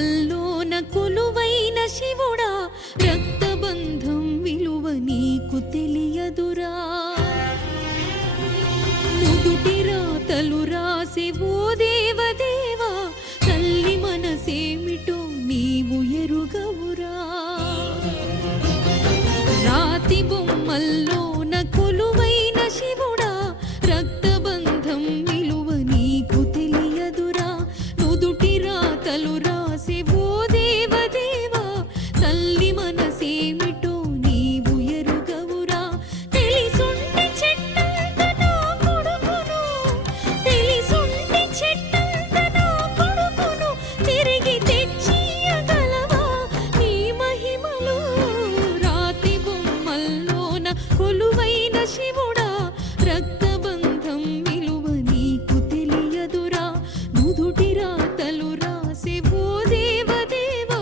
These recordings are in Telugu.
బొమ్మల్లోన కొలువైన శివుడా రక్తబంధం విలువ నీకు తెలియదురా నుదుటి రాతలు రాసే ఓ దేవదేవా తల్లి మనసేమిటో నీవు ఎరుగవురా రాతి బొమ్మల్లోన కొలువైన శివుడా రక్తబంధం విలువ నీకు తెలియదురా నుదుటి రాతలు రాసే ఓ దేవదేవా తల్లి మనసేమిటో నీవు ఎరుగవురా తెలిసుంటే చెట్టంత నా కొడుకును తెలిసుంటే చెట్టంత నా కొడుకును తిరిగి తెచ్చియగలవా నీ మహిమలో రాతి బొమ్మల్లోన కొలువైన శివుడా రక్తబంధం విలువ నీకు తెలియదురా నుదుటి రాతలు రాసే ఓ దేవదేవా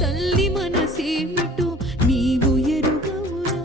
తల్లి మనసేమిటో నీవు ఎరుగవురా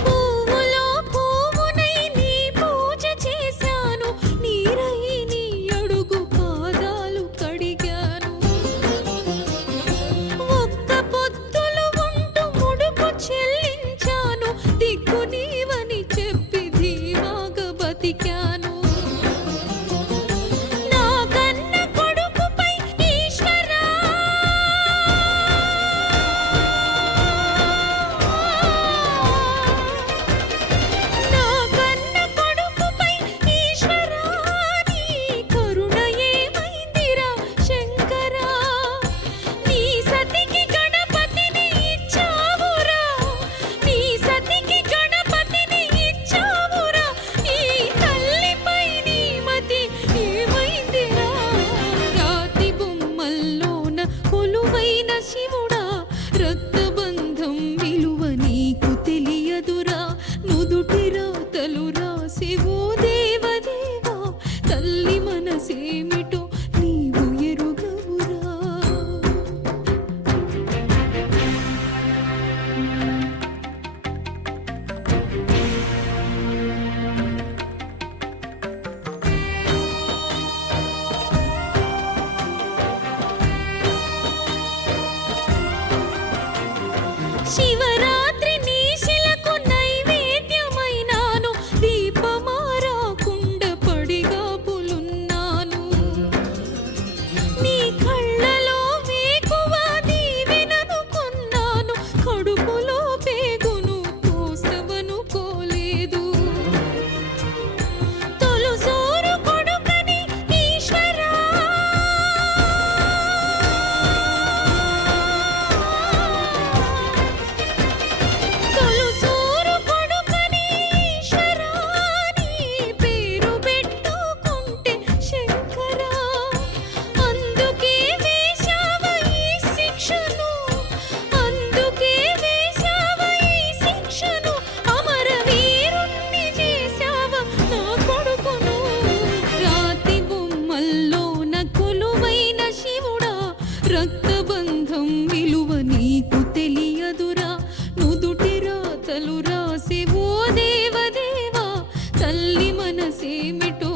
పువ్వులో పువ్వునై నీ పూజ చేశాను నీరై నీ అడుగు పాదాలు కడిగాను ఒక్క పొత్తులు ఉంటూ ముడుపు చెల్లించాను దిక్కు నీవని చెప్పి ధీమాగా బతికాను నా కన్న కొడుకుపై ఈశ్వరా నా కన్న కొడుకుపై ఈశ్వరా నీ కరుణ ఏమైందిరా శంకరా నీ సతికి గణపతిని ఇచ్చావురా నీ సతికి గణపతిని ఇచ్చావురా ఈ తల్లిపై నీ మతి ఏమైందిరా రాతి బొమ్మల్లోన కొలువైన శివుడా రక్తబంధం విలువ నీకు తెలియదురా నుదుటి రాతలు రాసే ఓ దేవదేవా తల్లి మనసేమిటో నీవు ఎరుగవురా శివరాత్రి నీశిలకు నైవేద్యమైనాను దీపమారాకుండ పడిగాపులున్నాను నీ కళ్ళలో వేకువ దీవెననుకున్నాను కడుపులో పేగును కోసవనుకోలేదు తొలుసూరు కొడుకని ఈశ్వరా తొలుసూరు కొడుకని ఈశ్వరా నీ పేరు పెట్టుకుంటే శంకరా అందుకే వేశావ ఈ శిక్షను అందుకే వేశావ ఈ శిక్షను అమరవీరుణ్ణి చేశావ నా కొడుకును రాతి బొమ్మల్లోన కొలువైన శివుడా రక్తబంధం విలువ నీకు తెలియదురా నుదుటి రాతలు రాసే ఓ దేవదేవా తల్లి మనసేమిటో